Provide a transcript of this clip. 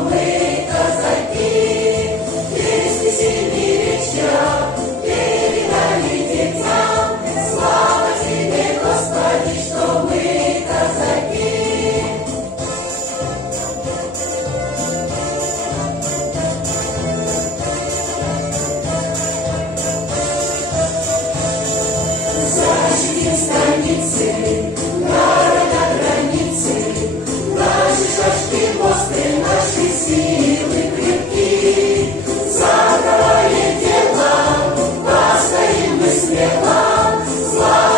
что мы казаки, песни сильные речья передали детям. Слава Тебе, Господи, что мы казаки. Защитим станицы, города, границы, наши шашки, мосты, наши силы крепки. За правое дело постоим мы смело, слава